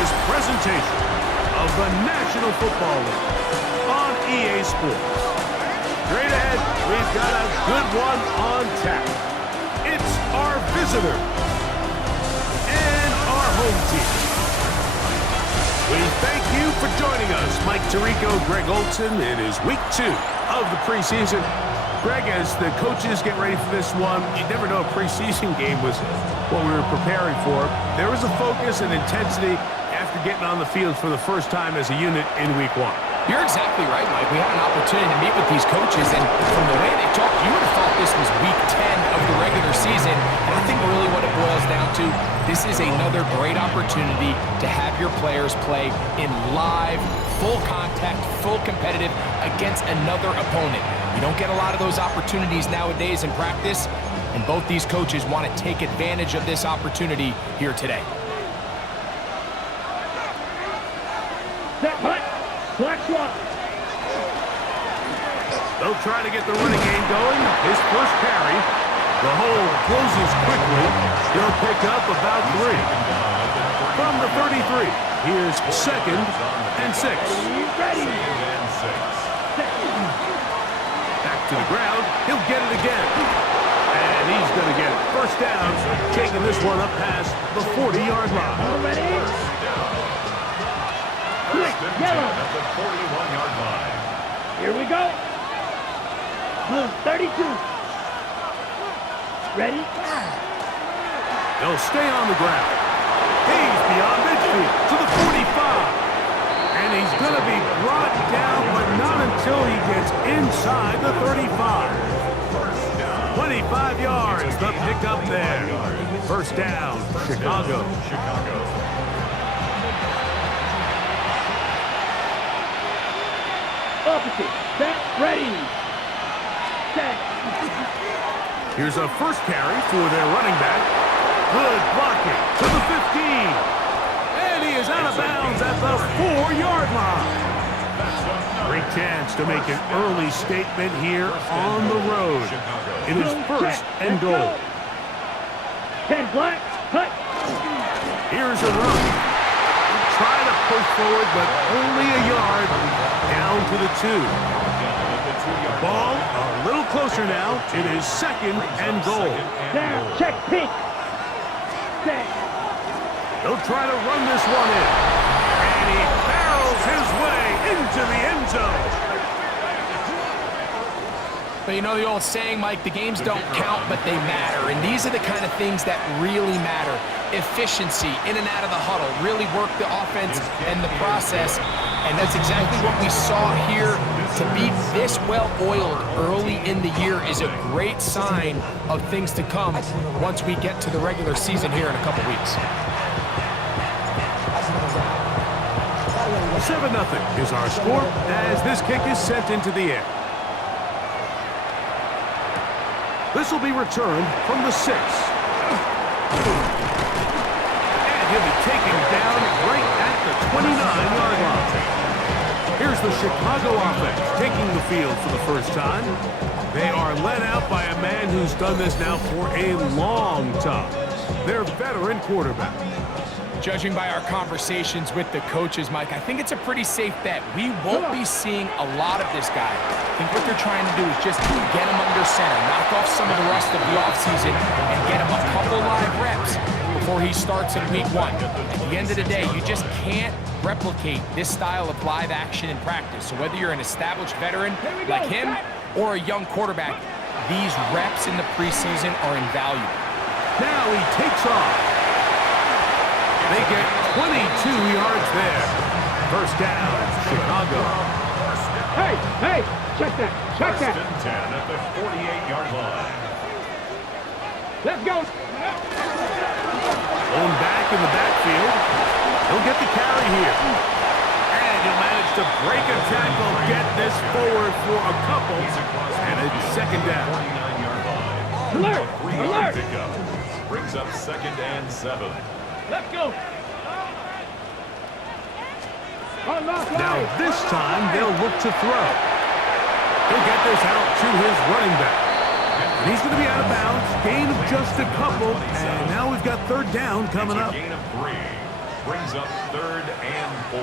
this presentation of the National Football League on EA Sports. Straight ahead, we've got a good one on tap. It's our visitors and our home team. We thank you for joining us. Mike Tirico, Greg Olson. It is week 2 of the preseason. Greg, as the coaches get ready for this one, you never know a preseason game was what we were preparing for. There was a focus and intensity after getting on the field for the first time as a unit in week 1. You're exactly right, Mike. We had an opportunity to meet with these coaches, and from the way they talked, you would have thought this was week 10 of the regular season. And I think really what it boils down to, this is another great opportunity to have your players play in live, full contact, full competitive against another opponent. You don't get a lot of those opportunities nowadays in practice, and both these coaches want to take advantage of this opportunity here today. They'll try to get the running game going. His first carry. The hole closes quickly. He'll pick up about 3. From the 33, here's 2nd and 6. Back to the ground. He'll get it again. And he's going to get it. First down, taking this one up past the 40-yard line. Yellow. At the 41-yard line. Here we go. Blue 32. Ready? They'll stay on the ground. He's beyond midfield to the 45. And he's going to be brought down, but not until he gets inside the 35. 25 yards, the pickup there. First down, Chicago. Opposite. Set. Ready. Set. Here's a first carry for their running back. Good blocking to the 15. And he is out of bounds at the 4-yard line. Great chance to make an early statement here on the road. It is first and goal. 10 black. Cut. Here's a run. Try to push forward, but only a yard. Down to the 2. Ball a little closer now. It is 2nd and goal. Down. Check pink. Set. They'll try to run this one in. And he barrels his way into the end zone. But you know the old saying, Mike, the games don't count, but they matter. And these are the kind of things that really matter. Efficiency, in and out of the huddle, really work the offense and the process. And that's exactly what we saw here. To be this well-oiled early in the year is a great sign of things to come once we get to the regular season here in a couple weeks. 7-0 is our score as this kick is sent into the air. This will be returned from the 6. And he'll be taken down right at the 29-yard line. Here's the Chicago offense taking the field for the first time. They are led out by a man who's done this now for a long time. Their veteran quarterback. Judging by our conversations with the coaches, Mike, I think it's a pretty safe bet. We won't be seeing a lot of this guy. I think what they're trying to do is just get him under center, knock off some of the rest of the offseason, and get him a couple live reps before he starts in week 1. At the end of the day, you just can't replicate this style of live action in practice. So whether you're an established veteran like him or a young quarterback, these reps in the preseason are invaluable. Now he takes off. They get 22 yards there. First down, Chicago. Hey, check that. Check that. First and 10 at the 48-yard line. Let's go. Going back in the backfield. He'll get the carry here. And he'll manage to break a tackle, get this forward for a couple. And it's second down. 49-yard line. Alert! Alert! Pickup. Brings up 2nd and 7. Let's go. Now this time they'll look to throw. He'll get this out to his running back. And he's going to be out of bounds. Gain of just a couple. And now we've got third down coming up. Gain of 3. Brings up 3rd and 4.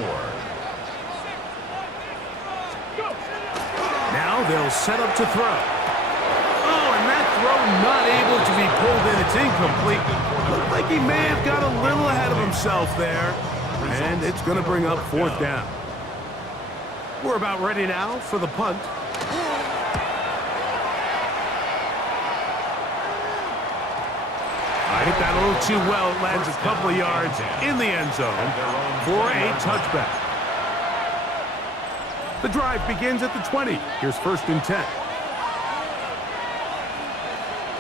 Now they'll set up to throw. Oh, and that throw not able to be pulled in. It's incomplete. Looked like he may have got a little ahead of himself there. And it's going to bring up 4th down. We're about ready now for the punt. I hit that a little too well. It lands a couple of yards in the end zone for a touchback. The drive begins at the 20. Here's 1st and 10.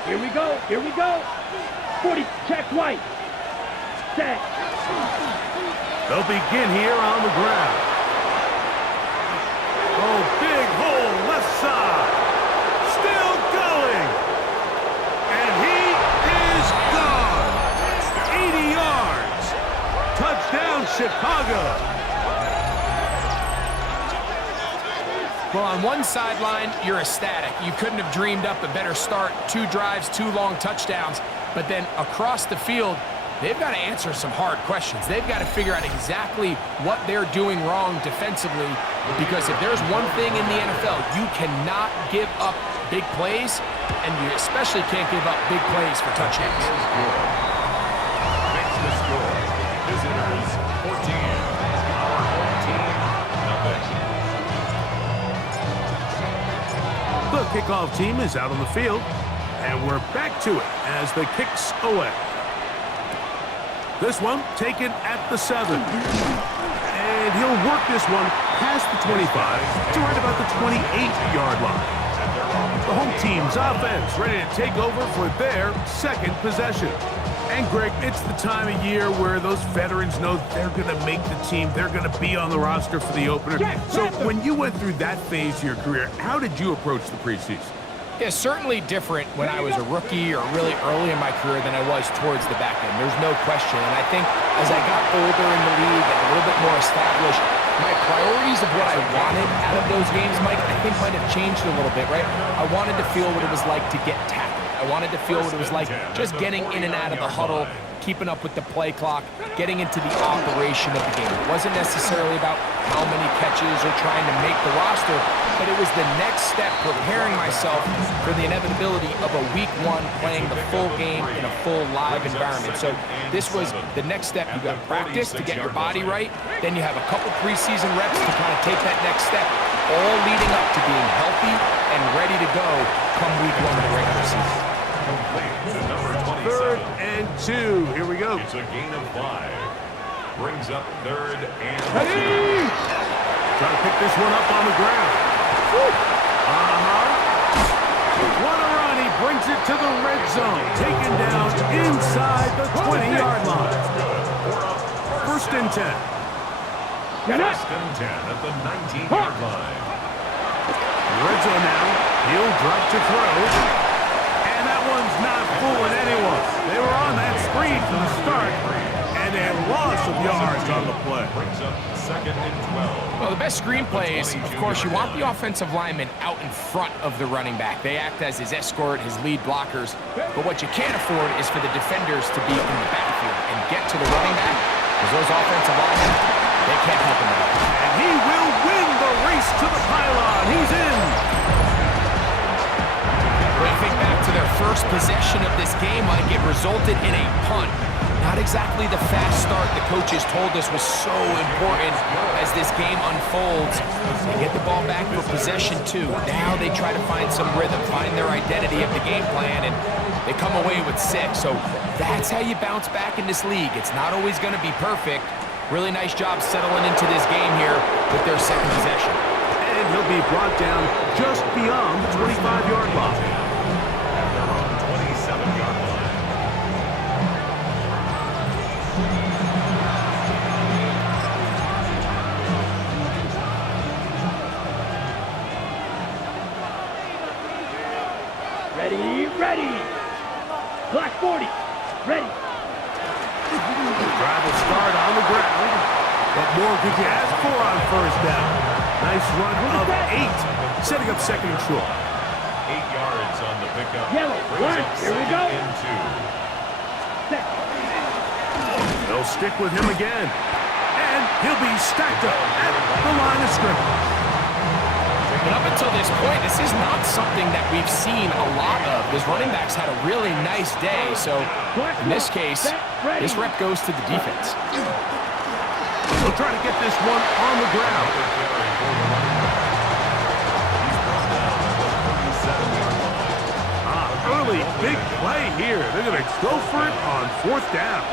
Here we go. Here we go. 40. Check white. Set. They'll begin here on the ground. Oh, big hole left side. Still going. And he is gone. 80 yards. Touchdown, Chicago. Well, on one sideline, you're ecstatic. You couldn't have dreamed up a better start. 2 drives, 2 long touchdowns. But then across the field, they've got to answer some hard questions. They've got to figure out exactly what they're doing wrong defensively, because if there's one thing in the NFL, you cannot give up big plays, and you especially can't give up big plays for touchdowns. Makes the score. Visitors 14. Our home team, nothing. The kickoff team is out on the field, and we're back to it as the kicks away. This one taken at the 7. And he'll work this one past the 25 to right about the 28-yard line. The home team's offense ready to take over for their 2nd possession. And, Greg, it's the time of year where those veterans know they're going to make the team. They're going to be on the roster for the opener. So when you went through that phase of your career, how did you approach the preseason? Yeah, certainly different when I was a rookie or really early in my career than I was towards the back end. There's no question. And I think as I got older in the league and a little bit more established, my priorities of what I wanted out of those games, Mike, I think might have changed a little bit, right? I wanted to feel what it was like to get tackled. I wanted to feel what it was like just getting in and out of the huddle, keeping up with the play clock, getting into the operation of the game. It wasn't necessarily about how many catches or trying to make the roster, but it was the next step, preparing myself for the inevitability of a week 1 playing the full game in a full live environment. So this was the next step. You got practice to get your body right, then you have a couple preseason reps to kind of take that next step, all leading up to being healthy and ready to go come week 1 of the regular season. Complete to number 27. 3rd and 2. Here we go. It's a gain of 5. Brings up 3rd and 2. Trying to pick this one up on the ground. What a run. He brings it to the red zone. Taken down inside the 20-yard line. 1st and 10. First and 10 at the 19-yard line. Red zone now. He'll drop to throw. And that one's not fooling anyone. They were on that screen from the start. And a loss of yards on the play. Brings up 2nd and 12. Well, the best screenplays, of course, you want the offensive lineman out in front of the running back. They act as his escort, his lead blockers. But what you can't afford is for the defenders to be in the backfield and get to the running back, because those offensive linemen, they can't help him at all. And he will win the race to the pylon. He's in. When you think back to their first possession of this game, Mike, it resulted in a punt. Not exactly the fast start the coaches told us was so important as this game unfolds. They get the ball back for possession 2. Now they try to find some rhythm, find their identity of the game plan, and they come away with 6. So that's how you bounce back in this league. It's not always going to be perfect. Really nice job settling into this game here with their 2nd possession. And he'll be brought down just beyond the 25-yard line. 27-yard line. Ready. Black 40. Ready. The drive will start on the ground. What more could you ask for on 1st down? Nice run of 8, setting up 2nd and short. 8 yards on the pickup. Yellow. Brings One. up Here we 2nd go. and 2. Set. They'll They'll stick with him again. And he'll be stacked up at the line of scrimmage. But up until this point, this is not something that we've seen a lot of. His running backs had a really nice day, so in this case, this rep goes to the defense. They'll try to get this one on the ground. Early big play here. They're going to go for it on 4th down.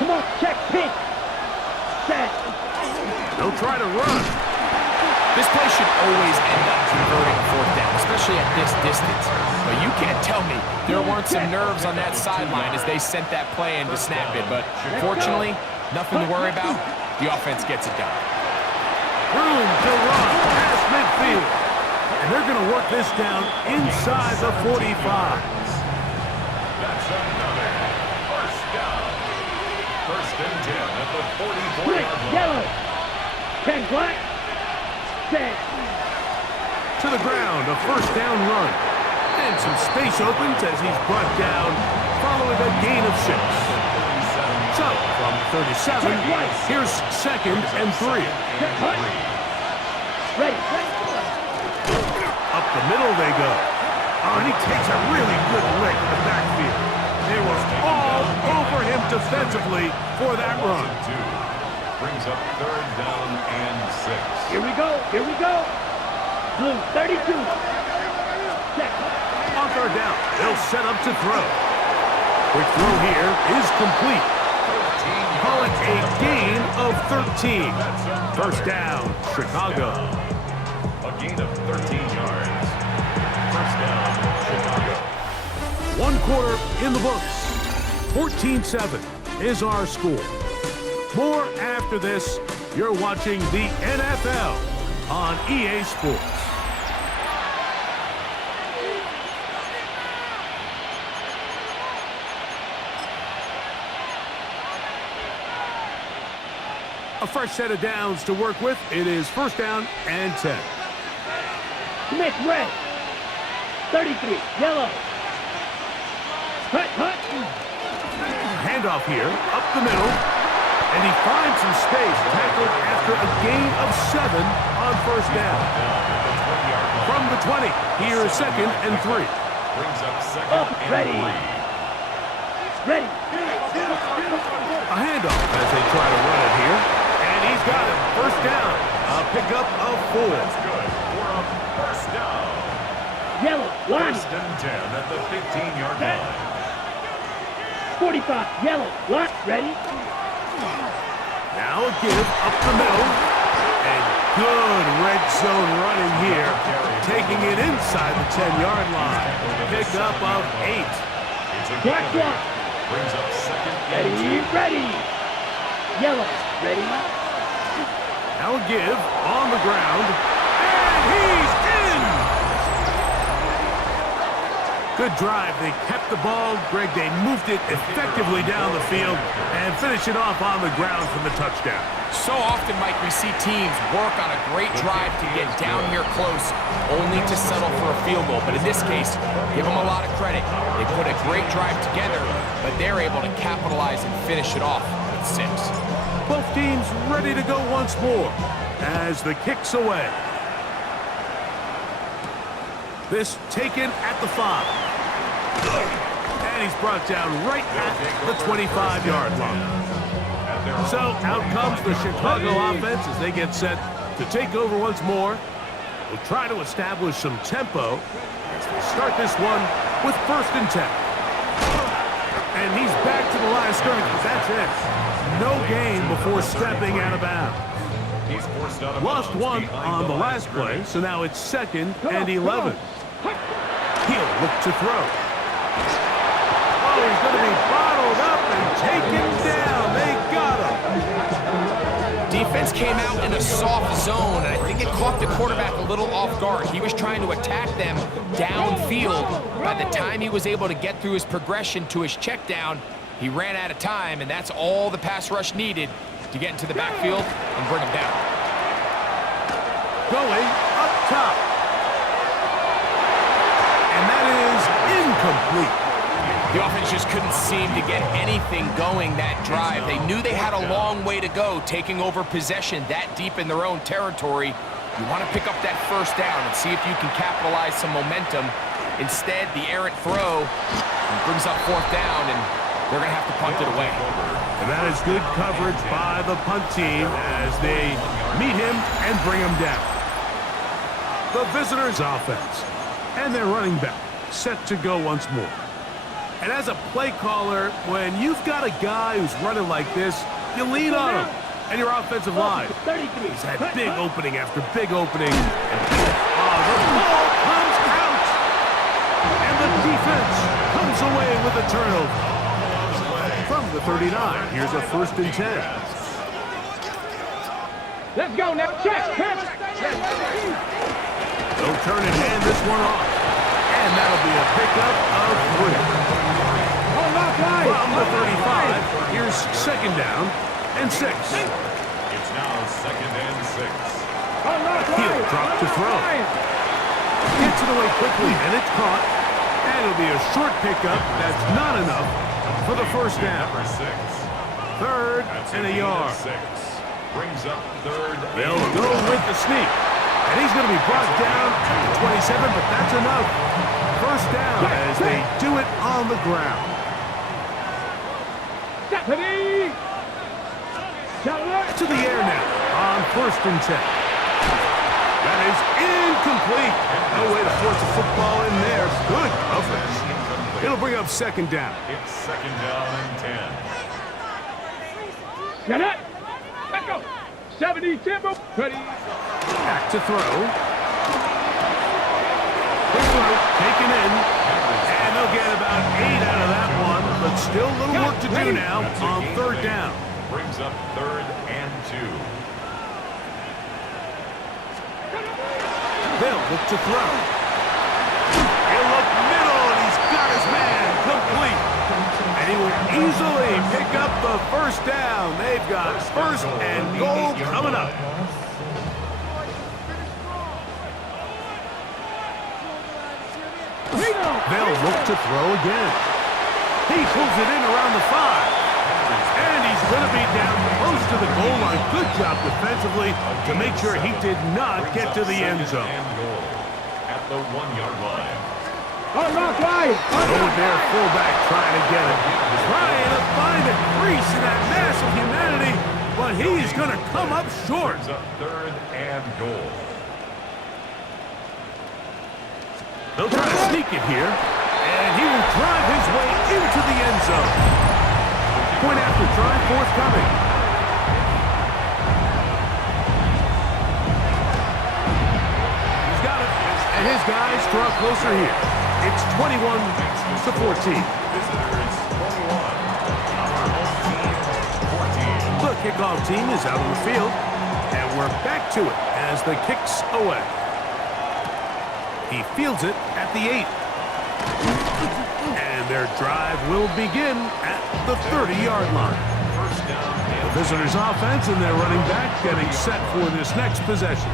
Come on, check, pitch. Set. They'll try to run. This play should always end up converting a 4th down, especially at this distance. But you can't tell me there weren't some nerves on that sideline as they sent that play in to snap it. But fortunately, nothing to worry about. The offense gets it done. Room to run past midfield. And they're going to work this down inside the 45. That's another first down. 1st and 10 at the 44-yard line. Yellow. 10 black. Set. To the ground, a 1st down run. And some space opens as he's brought down following a gain of 6. So, from 37, here's 2nd and 3. Ready. Up the middle they go. Oh, and he takes a really good lick in the backfield. They were all over him defensively for that run. Brings up 3rd down and 6. Here we go. Blue, 32. Set. On 3rd down, they'll set up to throw. Quick throw here is complete. Call it a gain of 13. 1st down, Chicago. A gain of 13 yards. 1st down, Chicago. 1 quarter in the books. 14-7 is our score. More after this. You're watching the NFL on EA Sports. A fresh set of downs to work with. It is 1st down and 10. Smith, red. 33, yellow. Hut. Handoff here, up the middle. And he finds some space, tackled after a gain of 7 on 1st down. From the 20, here is 2nd and 3. Brings up 2nd Up, and ready. 3. Ready. A handoff as they try to run it here. And he's got it. 1st down. A pickup of 4. That's good. We're up 1st down. Yellow, line. 1st and 10 at the 15-yard line. 45, yellow, line. Ready. Now a give up the middle. And good red zone running here. Taking it inside the 10-yard line. Pickup of 8. It's a Black gain. block. Brings up 2nd and 2. Ready. Yellow, ready. Now a give on the ground. And he's in! Good drive. They kept the ball. Greg, they moved it effectively down the field and finish it off on the ground for the touchdown. So often, Mike, we see teams work on a great drive to get down here close, only to settle for a field goal. But in this case, give them a lot of credit. They put a great drive together, but they're able to capitalize and finish it off with 6. Both teams ready to go once more as the kick's away. This taken at the 5. And he's brought down right at the 25-yard line. So out comes the Chicago offense as they get set to take over once more. We'll try to establish some tempo as they start this one with 1st and 10. And he's back to the line of scrimmage. That's it. No gain before stepping out of bounds. He's forced out of Lost bounds one behind on the line last of play, scrimmage. so now it's 2nd and 11. He'll look to throw. Oh, he's going to be bottled up and taken down. They got him. Defense came out in a soft zone, and I think it caught the quarterback a little off guard. He was trying to attack them downfield. By the time he was able to get through his progression to his check down, he ran out of time, and that's all the pass rush needed to get into the backfield and bring him down. Going up top. And that is incomplete. The offense just couldn't seem to get anything going that drive. They knew they had a long way to go, taking over possession that deep in their own territory. You want to pick up that first down and see if you can capitalize some momentum. Instead, the errant throw brings up fourth down, and they're going to have to punt it away. And that is good coverage by the punt team as they meet him and bring him down. The visitors' offense and their running back set to go once more. And as a play caller, when you've got a guy who's running like this, you lean on him and your offensive line. He's had big opening after big opening. And the ball comes out, and the defense comes away with a turnover. From the 39, here's a 1st and 10. Let's go now. Check. They'll turn and hand this one off. And that'll be a pickup of 3. From the 35, here's 2nd down and 6. It's now 2nd and 6. He'll drop to throw. Gets it away quickly, and it's caught. And it'll be a short pickup. That's not enough for the 1st down. Number 6. 3rd and a yard. 6. Brings up 3rd. They'll go with the sneak. And he's going to be brought down to the 27, but that's enough. 1st down as they do it on the ground. To the air now on 1st and 10. That is incomplete. No way to force the football in there. Good coverage. It'll bring up 2nd down. It's 2nd down and 10. Get it. Let's go. 70 tempo. Ready. Back to throw. Quick throw, taken in. And they'll get about 8 out of that one, but still a little work to do now on 3rd down. Brings up 3rd and 2. They'll look to throw. He'll look middle, and he's got his man complete. And he will easily pick up the 1st down. They've got 1st and goal coming up. They'll look to throw again. He pulls it in around the 5. And he's going to be down close to the goal line. Good job defensively to make sure he did not get to the end zone. At the 1-yard line. Over there, fullback trying to get it. Trying to find a crease in that mass of humanity, but he's going to come up short. Brings up 3rd and goal. They'll try to sneak it here, and he will drive his way into the end zone. Point after try forthcoming. He's got it, and his guys draw closer here. It's 21-14. Visitors 21. Our home team 14. The kickoff team is out on the field, and we're back to it as the kick's away. He fields it at the 8. And their drive will begin at the 30-yard line. 1st down. The visitors' offense and their running back getting set for this next possession.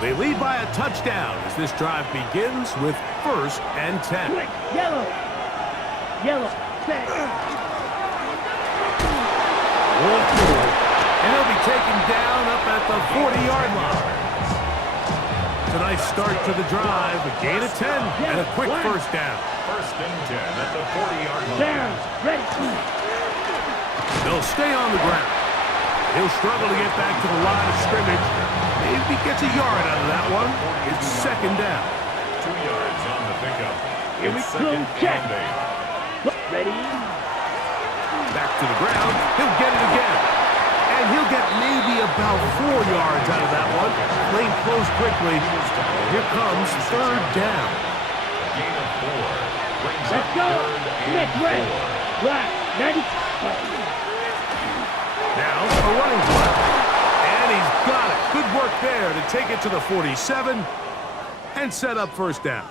They lead by a touchdown as this drive begins with 1st and 10. Yellow. And he'll be taken down up at the 40-yard line. Nice start to the drive, a gain of 10, and a quick 1st down. 1st and 10 at the 40-yard line. Down, ready. They'll stay on the ground. He'll struggle to get back to the line of scrimmage. Maybe gets a yard out of that one. It's 2nd down. 2 yards on the pickup. Here we go, check. Ready. Back to the ground. He'll get it again. And he'll get maybe about 4 yards out of that one. Lane closed quickly. Here comes 3rd down. Gain of 4. Brings Let's up go. 3rd and Next red. 4. Black. 90. Now a running play. And he's got it. Good work there to take it to the 47 and set up 1st down.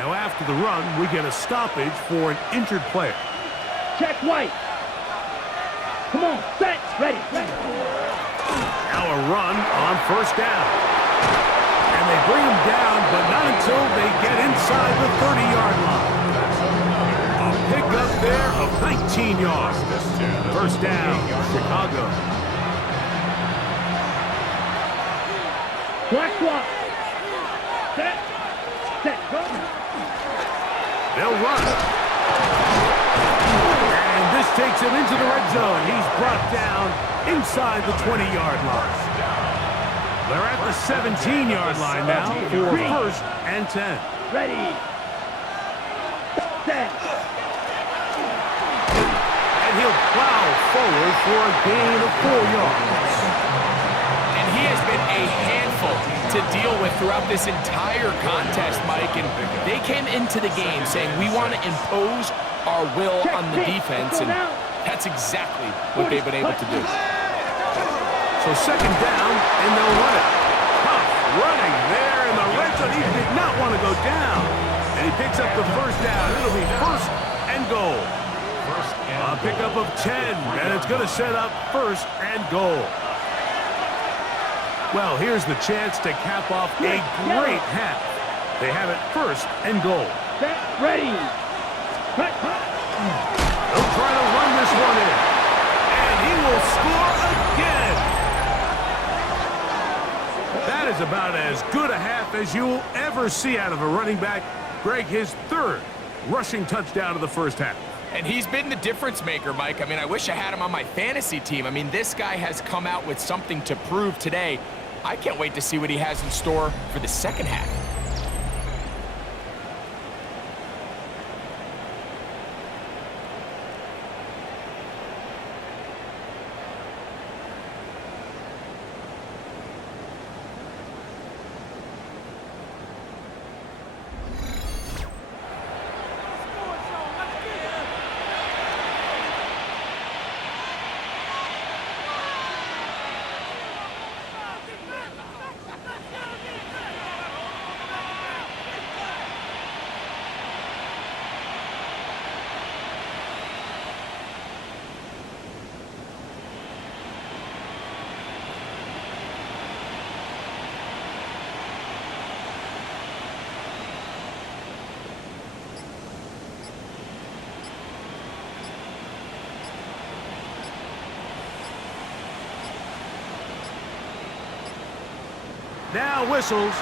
Now after the run, we get a stoppage for an injured player. Check white. Come on, set, ready. Now a run on 1st down. And they bring him down, but not until they get inside the 30-yard line. 18 yards. First down, Chicago. Black swap. Set. Set. Go. They'll run. And this takes him into the red zone. He's brought down inside the 20-yard line. They're at the 17-yard line now for first and 10. Ready. Set. And he'll plow forward for a gain of 4 yards. And he has been a handful to deal with throughout this entire contest, Mike. And they came into the game saying, we want to impose our will on the defense. And that's exactly what they've been able to do. So second down, and they'll run it. Tough running there in the red zone. He did not want to go down. And he picks up the first down. It'll be first and goal. A pickup of 10, and it's going to set up first and goal. Well, here's the chance to cap off a great half. They have it first and goal. Set. Ready. Cut. They'll try to run this one in. And he will score again. That is about as good a half as you'll ever see out of a running back. Greg, his third rushing touchdown of the first half. And he's been the difference maker, Mike. I mean, I wish I had him on my fantasy team. I mean, this guy has come out with something to prove today. I can't wait to see what he has in store for the second half. Now whistles,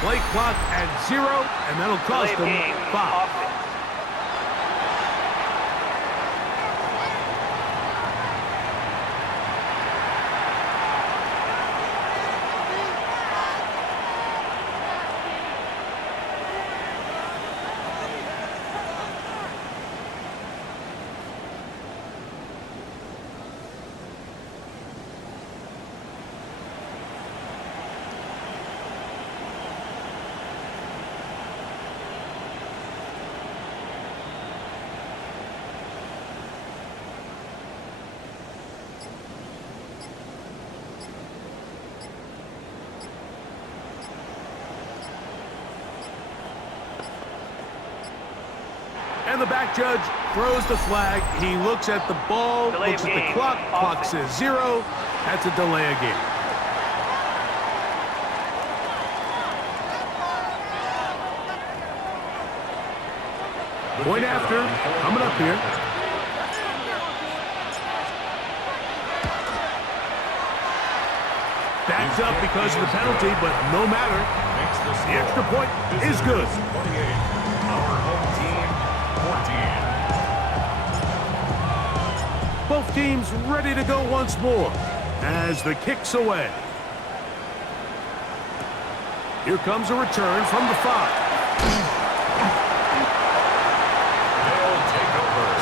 play clock at 0, and that'll cost them 5. And the back judge throws the flag. He looks at the ball, looks at the clock. Clock says 0. That's a delay of game. Point after, coming up here. Backs up because of the penalty, but no matter. The extra point is good. Our home team, 14. Both teams ready to go once more as the kick's away. Here comes a return from the 5.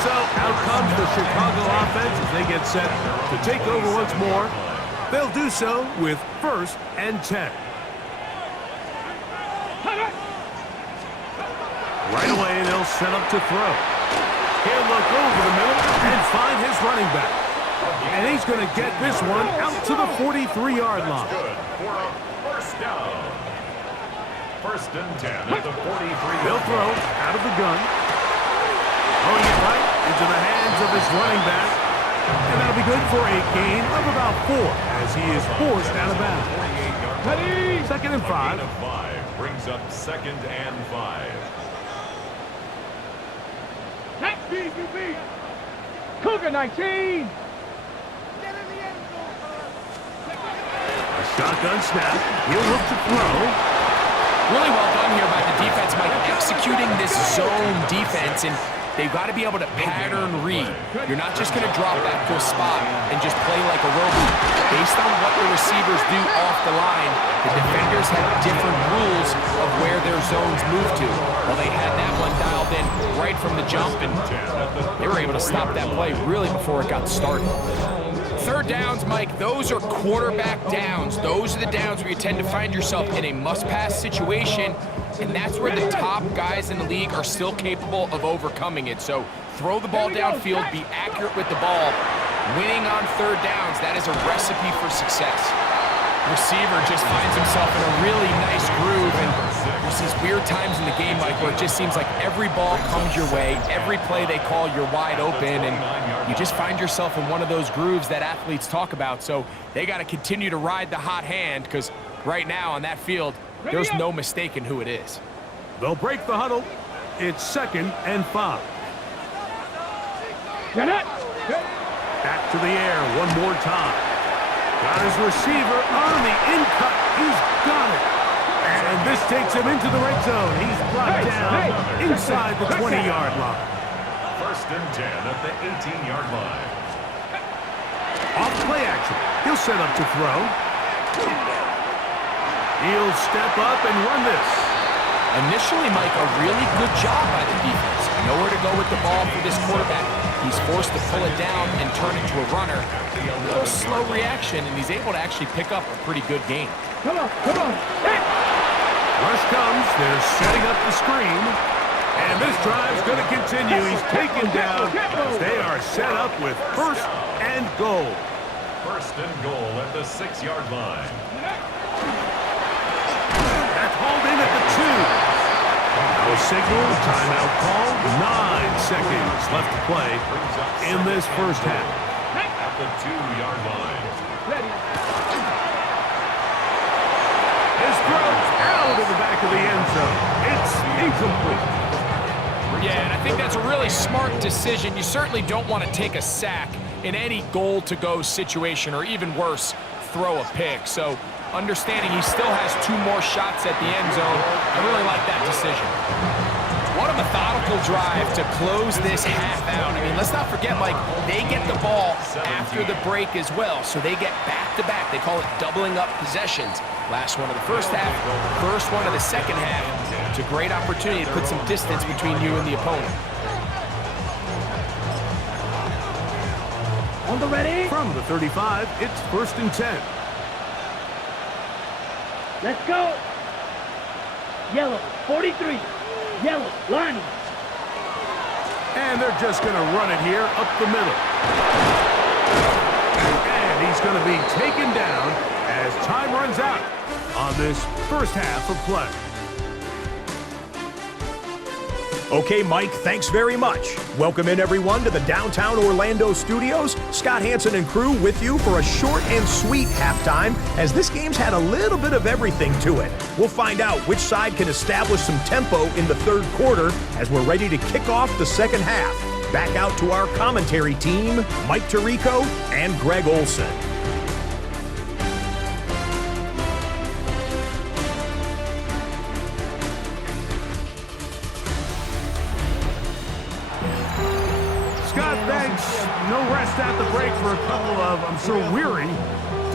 So out comes the Chicago offense as they get set to take over once more. They'll do so with first and 10. Right away, they'll set up to throw. He'll look over the middle and find his running back. And he's going to get this one out to the 43-yard line. Good for a first down. First and 10 at the 43. They'll throw out of the gun. Throwing it right into the hands of his running back. And that'll be good for a gain of about 4 as he is forced out of bounds. Second and 5. Gain of 5 brings up second and 5. Cougar 19. A shotgun snap. He'll look to throw. Really well done here by the defense, Mike, executing this zone defense, and they've got to be able to pattern read. You're not just going to drop back to a spot and just play like a robot. Based on what the receivers do off the line, the defenders have different rules of where their zones move to. Well, they had that one dialed in right from the jump, and they were able to stop that play really before it got started. Third downs, Mike, those are quarterback downs. Those are the downs where you tend to find yourself in a must-pass situation, and that's where the top guys in the league are still capable of overcoming it. So throw the ball downfield, be accurate with the ball. Winning on third downs, that is a recipe for success. Receiver just finds himself in a really nice groove, and there's these weird times in the game, Mike, where it just seems like every ball comes your way, every play they call, you're wide open, and you just find yourself in one of those grooves that athletes talk about. So they got to continue to ride the hot hand, because right now on that field, there's no mistaking who it is. They'll break the huddle. It's 2nd and 5. Back to the air one more time. Got his receiver on the in-cut. He's got it. And this takes him into the red zone. He's brought down inside the 20-yard line. 1st and 10 at the 18-yard line. Off play action. He'll set up to throw. He'll step up and run this. Initially, Mike, a really good job by the defense. Nowhere to go with the ball for this quarterback. He's forced to pull it down and turn into a runner. A little slow reaction, and he's able to actually pick up a pretty good game. Come on, come on. Hey. Rush comes. They're setting up the screen. And this drive's going to continue. He's taken down. They are set up with 1st and goal. 1st and goal at the 6-yard line. That's hauled in at the 2. No signal, timeout called. 9 seconds left to play in this first half. At the 2-yard line. His throws out of the back of the end zone. It's incomplete. Yeah, and I think that's a really smart decision. You certainly don't want to take a sack in any goal-to-go situation, or even worse, throw a pick. So understanding he still has 2 more shots at the end zone, I really like that decision. What a methodical drive to close this half out. I mean, let's not forget, Mike, they get the ball after the break as well, so they get back-to-back. They call it doubling up possessions. Last one of the first half, first one of the second half. It's a great opportunity to put some distance between you and the opponent. On the ready. From the 35, it's 1st and 10. Let's go. Yellow, 43. Yellow, lining. And they're just going to run it here up the middle. And he's going to be taken down as time runs out on this first half of play. Okay, Mike, thanks very much. Welcome in, everyone, to the downtown Orlando studios. Scott Hansen and crew with you for a short and sweet halftime, as this game's had a little bit of everything to it. We'll find out which side can establish some tempo in the third quarter as we're ready to kick off the second half. Back out to our commentary team, Mike Tirico and Greg Olson. Scott, thanks. No rest at the break for a couple of, I'm sure, weary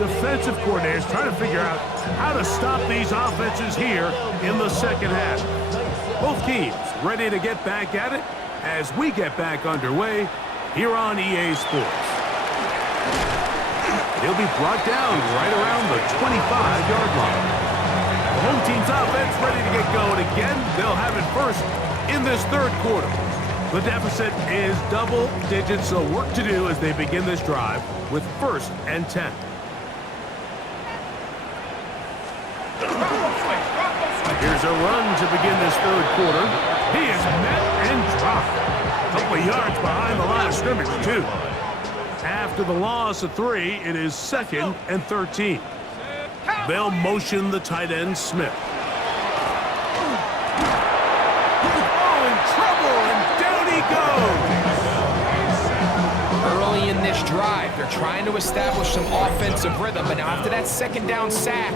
defensive coordinators trying to figure out how to stop these offenses here in the second half. Both teams ready to get back at it as we get back underway here on EA Sports. He'll be brought down right around the 25-yard line. The home team's offense ready to get going again. They'll have it first in this third quarter. The deficit is double digits, so work to do as they begin this drive with 1st and 10. Here's a run to begin this third quarter. He is met and dropped. A couple of yards behind the line of scrimmage, too. After the loss of 3, it is 2nd and 13. They'll motion the tight end, Smith. early in this drive. They're trying to establish some offensive rhythm, but now after that second down sack,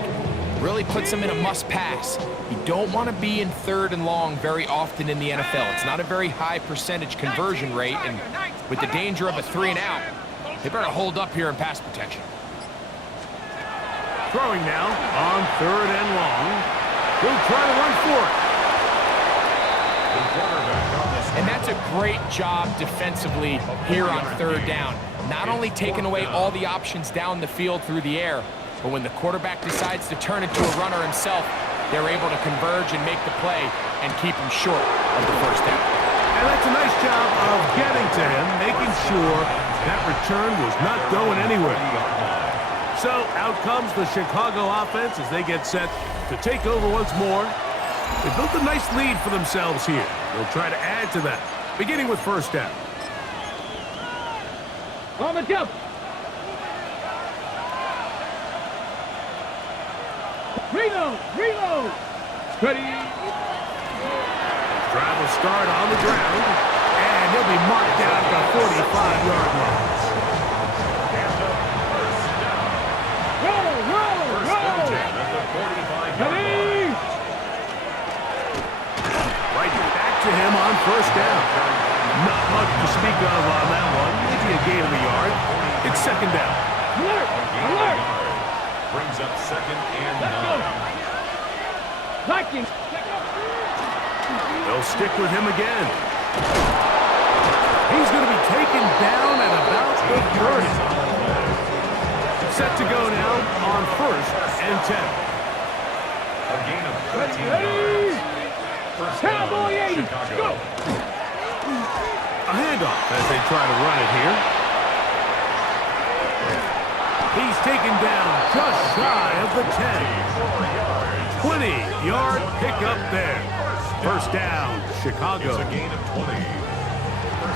really puts them in a must-pass. You don't want to be in 3rd and long very often in the NFL. It's not a very high percentage conversion rate, and with the danger of a 3-and-out, they better hold up here in pass protection. Throwing now on 3rd and long. He'll try to run for it. And that's a great job defensively here on 3rd down. Not only taking away all the options down the field through the air, but when the quarterback decides to turn into a runner himself, they're able to converge and make the play and keep him short of the 1st down. And that's a nice job of getting to him, making sure that return was not going anywhere. So out comes the Chicago offense as they get set to take over once more. They built a nice lead for themselves here. They'll try to add to that, beginning with 1st down. On the jump. Reload. Ready. Drive will start on the ground, and he'll be marked down at the 45-yard line. To him on 1st down. Not much to speak of on that one. Maybe a gain of a yard. It's 2nd down. Alert! Brings up 2nd and 9. Viking. They'll stick with him again. He's going to be taken down at about the 30. Set to go now on 1st and 10. A gain of 13 yards. Cowboy 80. Go. A handoff as they try to run it here. He's taken down just shy of the 10. 20-yard pickup there. 1st down, Chicago. It's a gain of 20.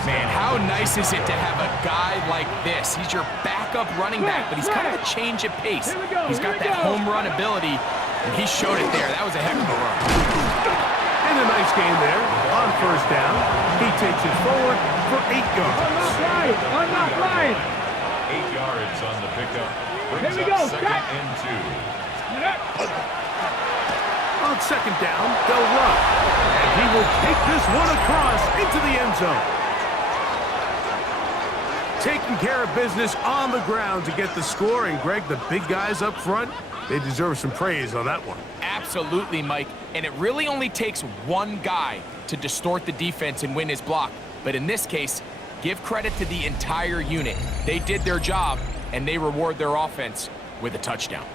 Man, how nice is it to have a guy like this? He's your backup running back, but he's kind of a change of pace. He's got that home run ability, and he showed it there. That was a heck of a run. And a nice gain there on 1st down. He takes it forward for 8 yards. I'm not lying. 8 yards on the pickup. Brings Here we up go. 2nd and 2. On 2nd down, they'll run. And he will take this one across into the end zone. Taking care of business on the ground to get the score. And Greg, the big guys up front, they deserve some praise on that one. Absolutely, Mike. And it really only takes one guy to distort the defense and win his block. But in this case, give credit to the entire unit. They did their job, and they reward their offense with a touchdown.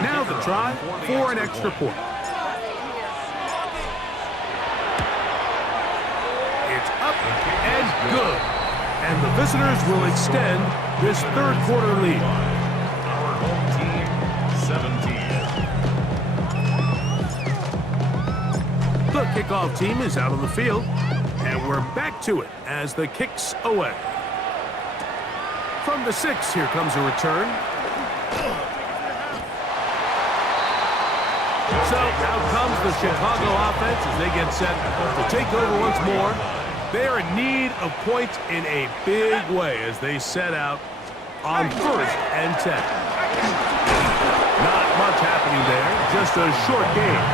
Now the try for an extra point. It's up and good. And the visitors will extend this 3rd quarter lead. Our home team, 17. The kickoff team is out on the field, and we're back to it as the kick's away. From the 6, here comes a return. So out comes the Chicago offense as they get set to take over once more. They are in need of points in a big way as they set out on 1st and 10. Not much happening there, just a short game.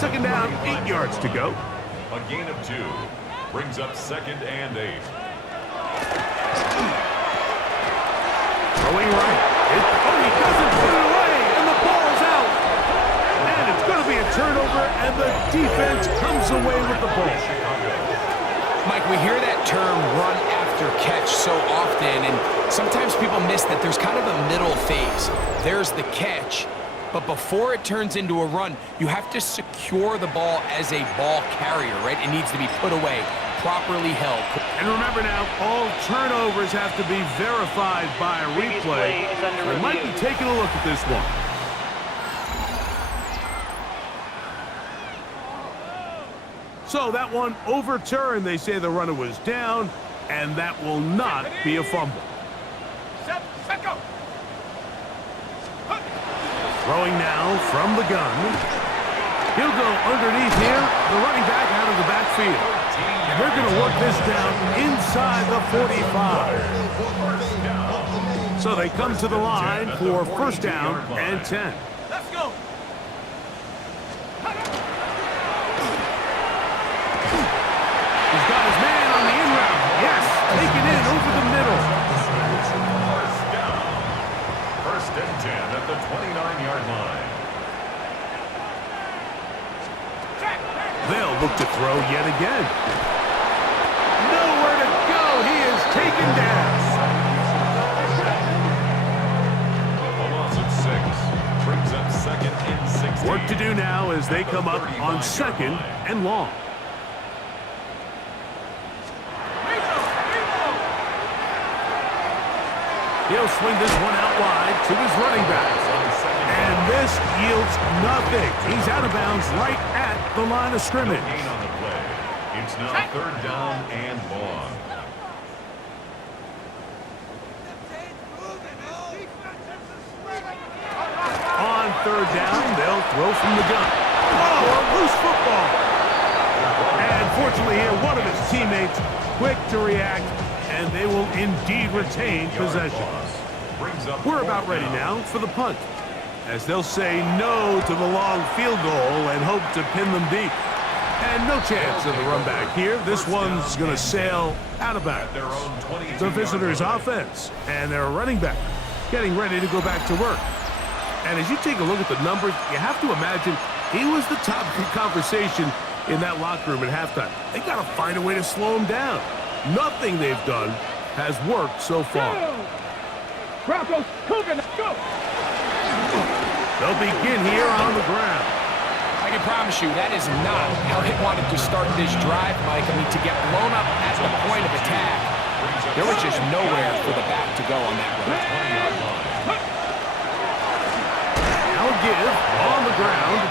2nd down, 8 yards to go. A gain of 2. Brings up 2nd and 8. Throwing right. He doesn't put it away, and the ball's out. And it's going to be a turnover, and the defense comes away with the ball. Mike, we hear that term run after catch so often, and sometimes people miss that there's kind of a middle phase. There's the catch, but before it turns into a run, you have to secure the ball as a ball carrier, right? It needs to be put away, properly held. And remember now, all turnovers have to be verified by a replay. We might be taking a look at this one. So that one overturned. They say the runner was down, and that will not be a fumble. Throwing now from the gun. He'll go underneath here. The running back out of the backfield. And they're going to work this down inside the 45. So they come to the line for first down and 10. Let's go. He's got his man on the in route. Yes, taken in over the middle. First and 10 at the 29-yard line. They'll look to throw yet again. Nowhere to go. He is taken down. A loss of 6 brings up second and 16. Work to do now as they come up on second and long. He'll swing this one out wide to his running back. And this yields nothing. He's out of bounds right at the line of scrimmage. Gain on the play. It's now third down and long. On third down, they'll throw from the gun. Oh, a loose football. And fortunately here, one of his teammates quick to react, and they will indeed retain possession. We're about ready now for the punt, as they'll say no to the long field goal and hope to pin them deep. And no chance of the run back here. This one's going to sail out of bounds. The visitors' offense and their running back getting ready to go back to work. And as you take a look at the numbers, you have to imagine he was the top of the conversation in that locker room at halftime. They got to find a way to slow him down. Nothing they've done has worked so far. Broncos, Cougar, go! They'll begin here on the ground. I can promise you, that is not how they wanted to start this drive, Mike. I mean, to get blown up at the point of attack, there was just nowhere for the back to go on that run. Now give on the ground.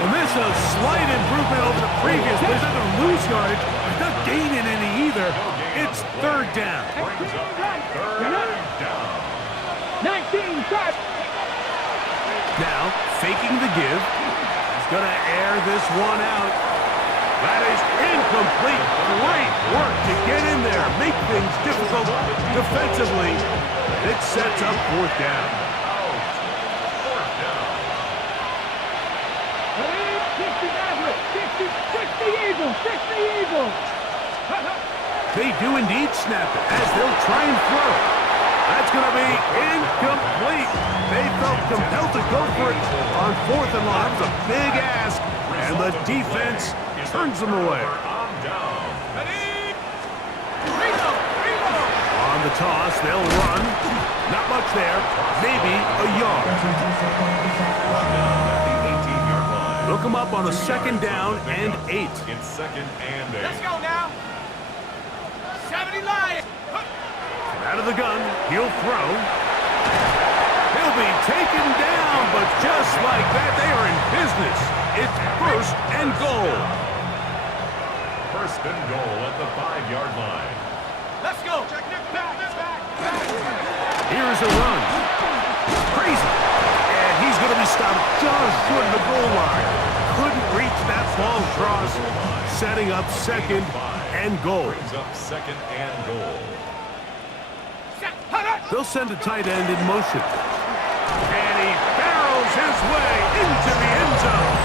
And this is a slight improvement over the previous. They're not going to lose yardage. They're not gaining any either. It's third down. 19, start. Now, faking the give. He's going to air this one out. That is incomplete. Great work to get in there. Make things difficult defensively. It sets up fourth down. 60 Eagles. They do indeed snap it as they'll try and throw. That's going to be incomplete. They felt compelled to go for it on fourth and long. That was a big ask, and the defense turns them away. On the toss, they'll run. Not much there. Maybe a yard. They'll come up on a second down and 8. It's second and 8. Let's go now. 70 Lions. Out of the gun, he'll throw. He'll be taken down, but just like that, they are in business. It's first and goal. First and goal at the 5-yard line. Let's go. Here's a run. Crazy. And he's going to be stopped just short of the goal line. Couldn't reach that long cross, setting up second and goal. Brings up second and goal. They'll send a tight end in motion. And he barrels his way into the end zone.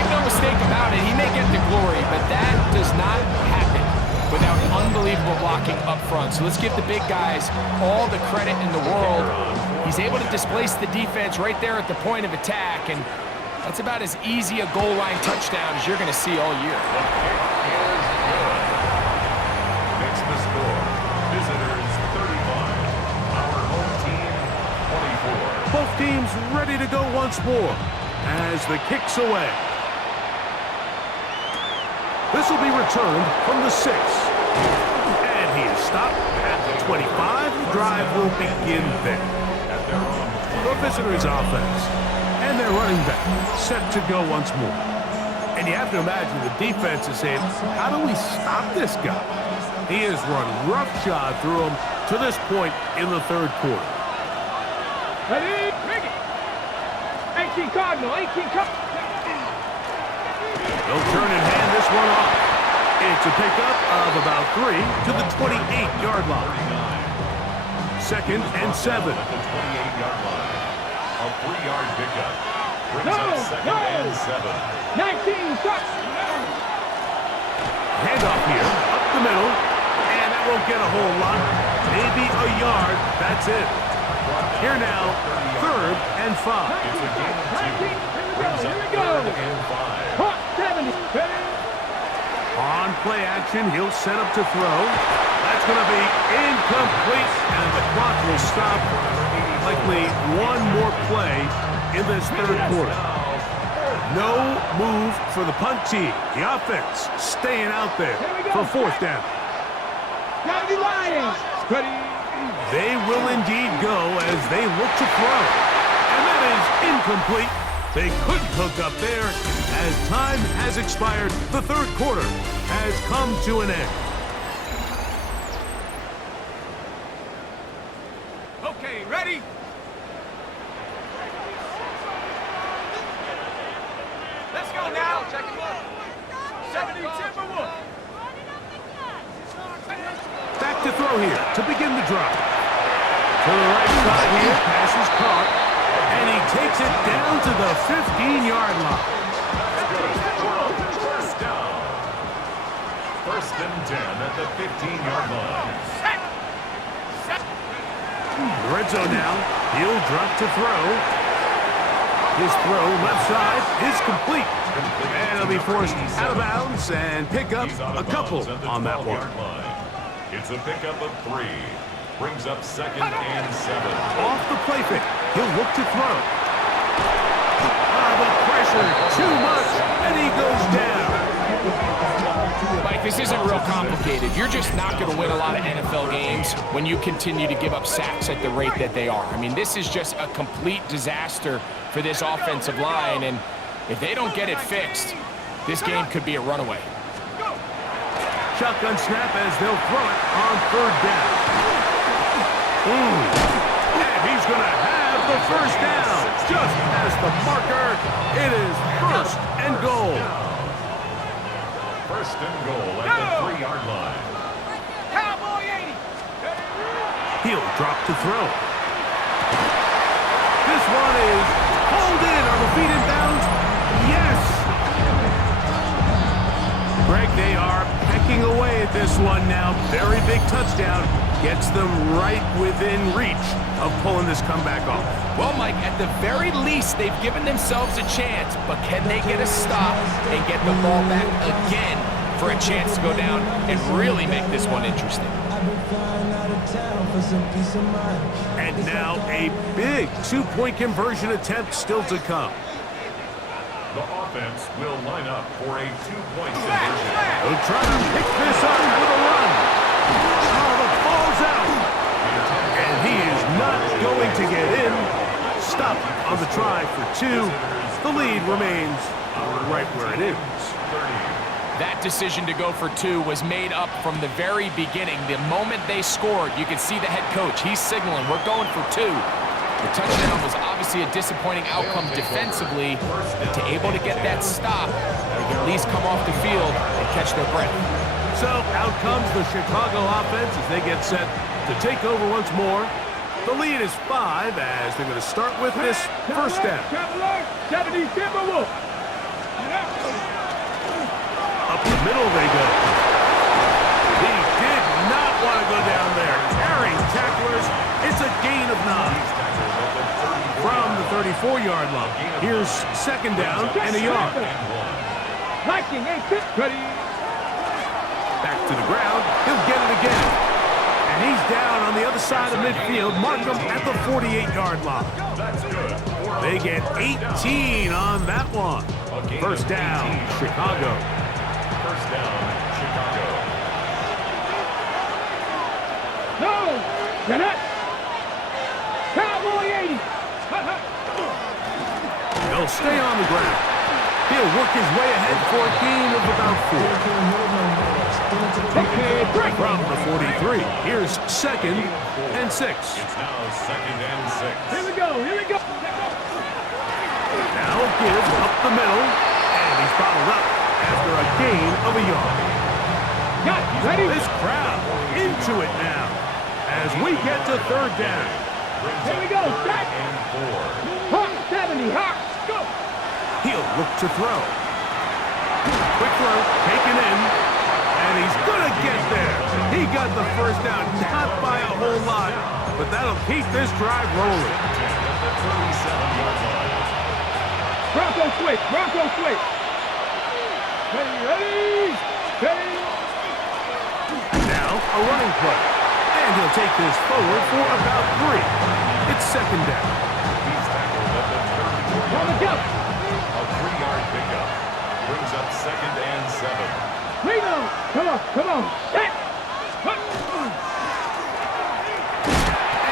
Make no mistake about it, he may get the glory, but that does not happen without unbelievable blocking up front. So let's give the big guys all the credit in the world. He's able to displace the defense right there at the point of attack, and that's about as easy a goal line touchdown as you're going to see all year. Makes the score. Visitors 35. Our home team 24. Both teams ready to go once more as the kick's away. This will be returned from the 6. And he is stopped at the 25. The drive will begin there. The visitors' offense and their running back set to go once more. And you have to imagine the defense is saying, how do we stop this guy? He has run roughshod through him to this point in the third quarter. Ready? 18 Cardinal, 18 Cardinal. They'll turn and hand this one off. It's a pickup of about 3 to the 28-yard line. 2nd and 7. At the 28-yard line. A 3-yard pickup. Brings up 2nd and 7. 19 touch. Handoff here, up the middle, and that won't get a whole lot. Maybe a yard, that's it. Here now, 3rd and 5. It's a gain of 2. Here we go. 3rd and 5. Hot 70. On play action, he'll set up to throw. That's going to be incomplete, and the clock will stop. Likely one more play in this 3rd quarter. No move for the punt team. The offense staying out there for 4th down. County Lions. Ready? They will indeed go as they look to throw. And that is incomplete. They couldn't hook up there as time has expired. The 3rd quarter has come to an end. Okay, ready? Let's go now. Check him up. 70 Timberwolf. Back to throw here to begin the drive. To the right side here, pass is caught, and he takes it down to the 15-yard line. First down. 1st and 10 at the 15-yard line. Red zone now. He'll drop to throw. His throw left side is complete. And he'll be forced out of bounds and pick up a couple on that one. It's a pickup of 3. Brings up 2nd and 7. Off the play fake. He'll look to throw. The pressure too much, and he goes down. Mike, this isn't real complicated. You're just not going to win a lot of NFL games when you continue to give up sacks at the rate that they are. I mean, this is just a complete disaster for this offensive line, and if they don't get it fixed, this game could be a runaway. Shotgun snap as they'll throw it on 3rd down. And he's going to have the 1st down. Just as the marker, it is 1st and goal. 1st and goal at the 3-yard line. Cowboy 80. He'll drop to throw. This one is pulled in. Are the feet in bounds? Yes. Greg, they are pecking away at this one now. Very big touchdown. Gets them right within reach of pulling this comeback off. Well, Mike, at the very least, they've given themselves a chance, but can they get a stop and get the ball back again for a chance to go down and really make this one interesting? And now a big 2-point conversion attempt still to come. The offense will line up for a 2-point conversion. They'll try to pick this up with a run. Oh, the ball's out. And he is not going to get in. Stop on the try for 2. The lead remains right where it is. That decision to go for 2 was made up from the very beginning. The moment they scored, you could see the head coach. He's signaling, we're going for 2. The touchdown was obviously a disappointing outcome defensively, but to able to get that stop, they can at least come off the field and catch their breath. So out comes the Chicago offense as they get set to take over once more. The lead is 5 as they're going to start with this 1st down. 70 Timberwolf. Up the middle they go. He did not want to go down there. Tearing tacklers. It's a gain of 9. From the 34-yard line. Here's 2nd down and a yard. Lightning ain't fit. Ready? Back to the ground. He'll get it again. And he's down on the other side of midfield. Mark him at the 48-yard line. They get 18 on that one. 1st down, Chicago. 1st down, Chicago. No! Get it! Cowboy 80! He'll stay on the ground. He'll work his way ahead for a gain of about 4. From the 3. Here's 2nd and 6. It's now 2nd and 6. Here we go. Here we go. Now give up the middle, and he's bottled up after a gain of a yard. Got it. Ready? This crowd into it now as we get to 3rd down. Here we go. Set. And 4. Hawk 70. Hawk. Go. He'll look to throw. Quick throw, taken in, and he's gonna get there. He got the first down, not by a whole lot, but that'll keep this drive rolling. Bronco switch. Bronco switch. Ready, ready, ready. Now a running play, and he'll take this forward for about 3. It's 2nd down. He's tackled at the 34-yard On the go. A 3-yard pickup. Brings up 2nd and 7. Reno. Come on. Come on. Set.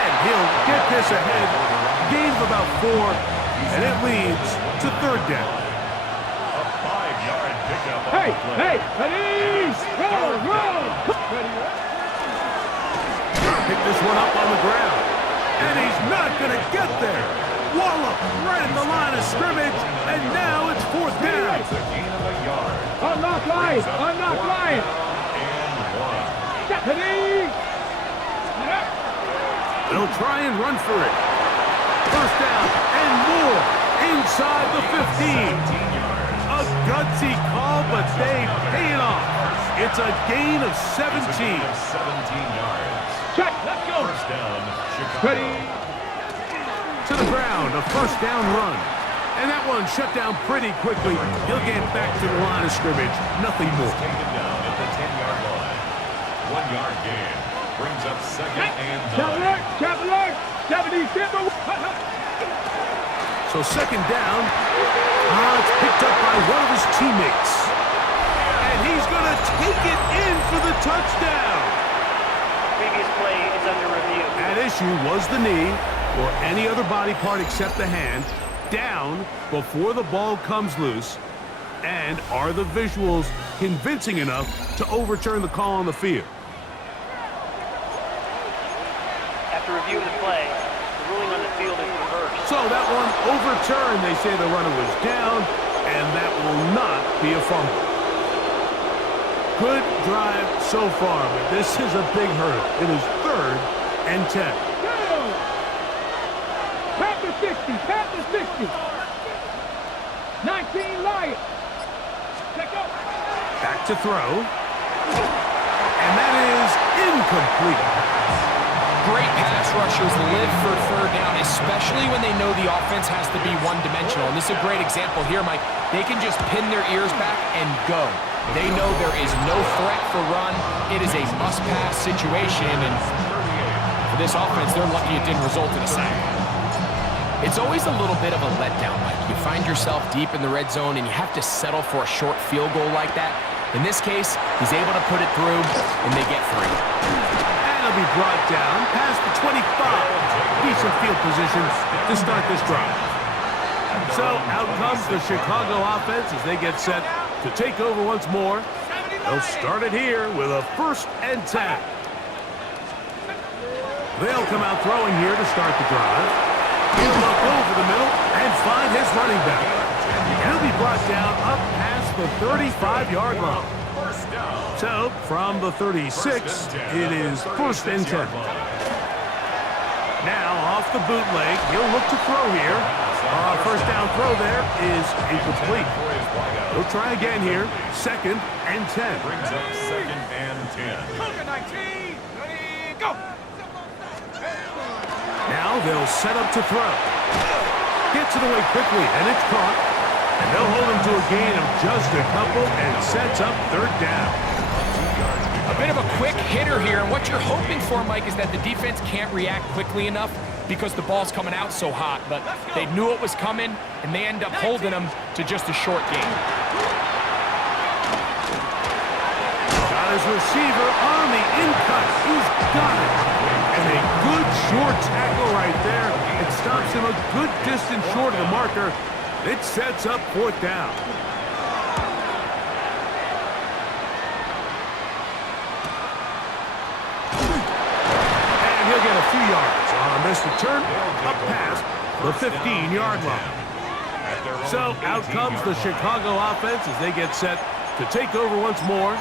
And he'll get this ahead. Gain of about 4, and it leads to 3rd down. A 5-yard pickup on Hey, the play. hey, ready, roll, roll. Ready, Pick this one up on the ground, and he's not going to get there. Wallop right at the line of scrimmage, and now it's 4th down. It's a gain of a yard. unlock line, unlock line. And 1. Ready. They'll try and run for it. 1st down and more inside the 15. 17 yards. A gutsy call, but they pay it off. It's a gain of It's a 17. gain of 17 yards. Check, let's go. 1st down, Chicago. Ready. To the ground, a 1st down run. And that one shut down pretty quickly. He'll get back to the line of scrimmage. Nothing more. Taken down at the 10-yard line. 1-yard gain. Brings up 2nd and 9. Chapler, 70, Timber. So 2nd down. It's picked up by one of his teammates. And he's going to take it in for the touchdown. Previous play is under review. At issue was the knee, or any other body part except the hand, down before the ball comes loose. And are the visuals convincing enough to overturn the call on the field? After review of the play, the ruling on the field is reversed. So that one overturned. They say the runner was down, and that will not be a fumble. Good drive so far, but this is a big hurdle. It is 3rd and 10. Go. Pat the 60, pat the 60. 19 Lions. Check out. Back to throw. And that is incomplete. Great pass rushers live for 3rd down, especially when they know the offense has to be one-dimensional. And this is a great example here, Mike. They can just pin their ears back and go. They know there is no threat for run. It is a must-pass situation, and for this offense, they're lucky it didn't result in a sack. It's always a little bit of a letdown, Mike. You find yourself deep in the red zone, and you have to settle for a short field goal like that. In this case, he's able to put it through, and they get 3. He'll be brought down past the 25. Decent field position to start this drive. So out comes the Chicago offense as they get set to take over once more. They'll start it here with a 1st and 10. They'll come out throwing here to start the drive. He'll look over the middle and find his running back. He'll be brought down up past the 35-yard line. So, from the 36, it is 1st and 10. Now, off the bootleg, he'll look to throw here. 1st down throw there is incomplete. He'll try again here, 2nd and 10. Brings up 2nd and 10. Now they'll set up to throw. Gets it away quickly, and it's caught. And they'll hold him to a gain of just a couple and sets up 3rd down. A bit of a quick hitter here, and what you're hoping for, Mike, is that the defense can't react quickly enough because the ball's coming out so hot, but they knew it was coming, and they end up holding them to just a short gain. Got his receiver on the in-cut. He's got it. And a good short tackle right there. It stops him a good distance short of the marker. It sets up 4th down. get a few yards on this return up past the 15-yard line. So out comes the Chicago offense as they get set to take over once more.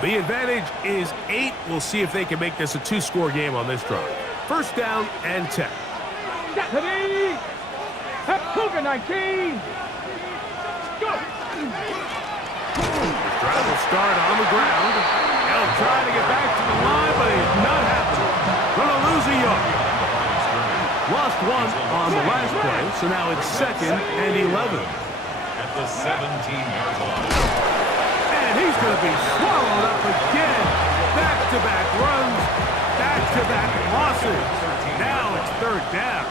The advantage is 8. We'll see if they can make this a 2-score game on this drive. First down and 10. Cougar 19. Go. This drive will start on the ground. They'll try to get back to the line, but it's not happening. Gonna lose a yard. Lost 1 on the last play, so now it's 2nd and 11. At the 17-yard line. And he's going to be swallowed up again. Back-to-back runs, back-to-back losses. Now it's 3rd down.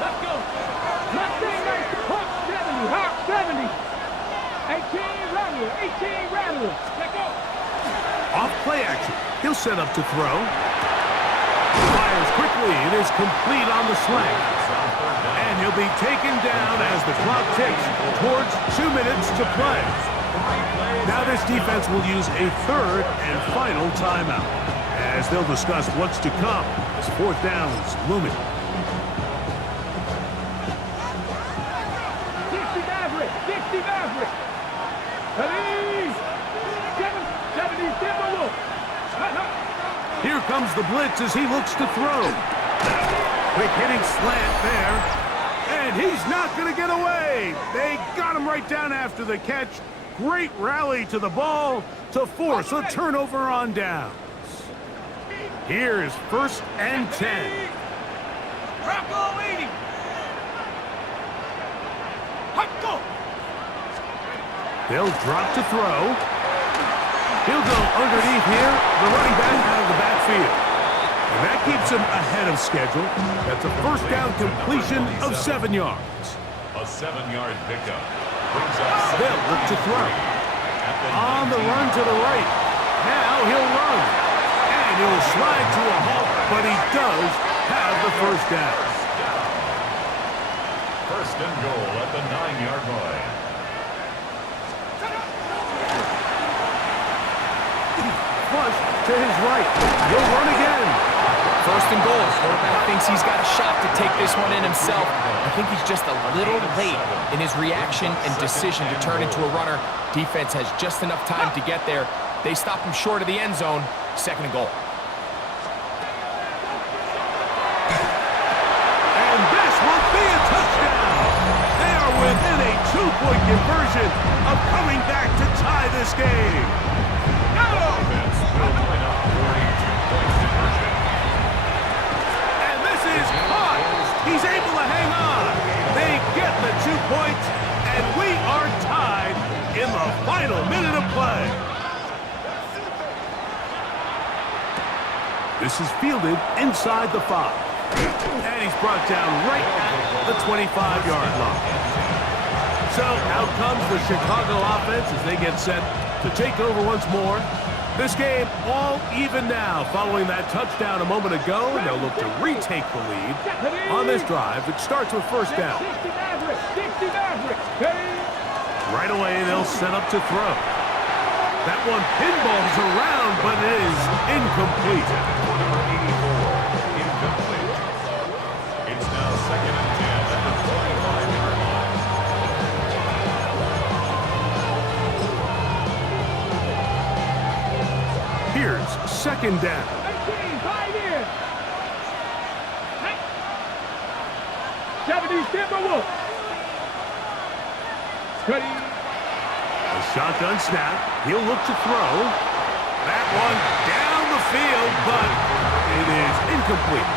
Let's go. Hawk 70. Hawk 70. 18 Rattler. 18 Rattler. Let's go. Off play action. He'll set up to throw. Fires quickly. It is complete on the slant. And he'll be taken down as the clock ticks towards 2 minutes to play. Now this defense will use a 3rd and final timeout as they'll discuss what's to come as 4th down is looming. Dixie Maverick. 70 Timberwolf. Here comes the blitz as he looks to throw. Quick hitting slant there. And he's not going to get away. They got him right down after the catch. Great rally to the ball to force a turnover on downs. Here's 1st and 10. Rocco 80. Go. They'll drop to throw. He'll go underneath here. The running back out of the backfield. And that keeps him ahead of schedule. That's a 1st down completion of 7 yards. A 7-yard pickup. They'll look to throw. On the run to the right. Now he'll run. And he'll slide to a halt, but he does have the 1st down. 1st and goal at the 9-yard line. Flush to his right. He'll run again. 1st and goal. Quarterback thinks he's got a shot to take this one in himself. I think he's just a little late in his reaction and decision to turn into a runner. Defense has just enough time to get there. They stop him short of the end zone. 2nd and goal. And this will be a touchdown. They are within a 2-point conversion of coming back to tie this game. Offense will line up for a 2-point conversion. And this is caught. He's able to hang on. They get the 2 points, and we are tied in the final minute of play. This is fielded inside the 5. And he's brought down right at the 25-yard line. So out comes the Chicago offense as they get set to take over once more. This game all even now following that touchdown a moment ago, and they'll look to retake the lead on this drive. It starts with 1st down. Right away, they'll set up to throw. That one pinballs around, but it is incomplete. Number 84, incomplete. It's now 2nd and 10 at the 45-yard line. Here's 2nd down. 70 Timberwolf. A shotgun snap. He'll look to throw. That one down the field, but it is incomplete.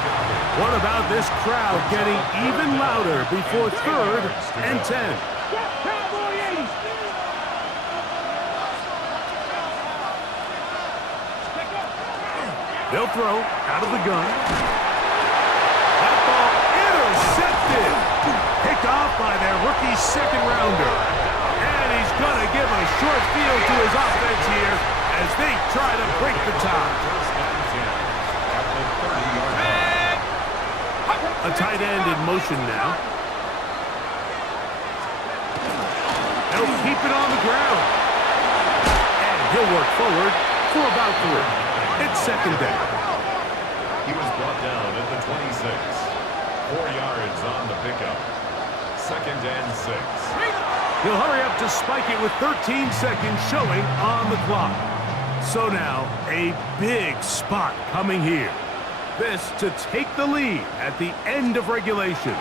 What about this crowd getting even louder before 3rd and 10? They'll throw out of the gun. That ball intercepted. Picked off by their rookie 2nd rounder. And he's going to give a short field to his offense here as they try to break the tie. A tight end in motion now. They'll keep it on the ground. And he'll work forward for about 3. It's 2nd down. He was brought down at the 26. 4 yards on the pickup. 2nd and 6. He'll hurry up to spike it with 13 seconds showing on the clock. So now, a big spot coming here. This to take the lead at the end of regulation.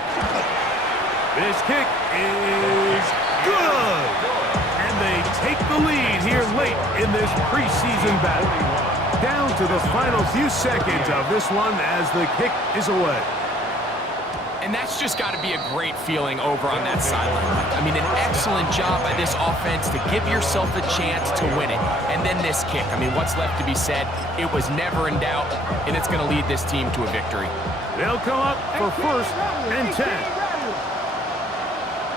This kick is good! And they take the lead here late in this preseason battle. Down to the final few seconds of this one as the kick is away. And that's just got to be a great feeling over on that sideline. I mean, an excellent job by this offense to give yourself a chance to win it. And then this kick. I mean, what's left to be said? It was never in doubt, and it's going to lead this team to a victory. They'll come up for 1st and 10.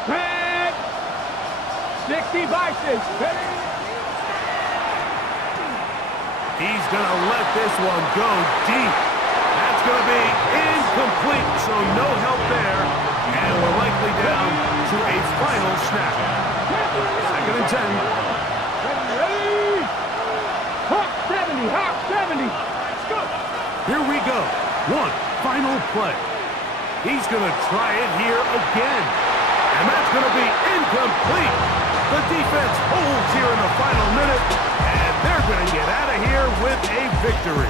Red! 60 Vikings. He's going to let this one go deep. That's going to be incomplete, so no help there. And we're likely down to a final snap. 2nd and 10. Ready? Hawk 70, Hawk 70. Let's go. Here we go. One final play. He's going to try it here again. And that's going to be incomplete. The defense holds here in the final minute, and they're going to get out of here with a victory.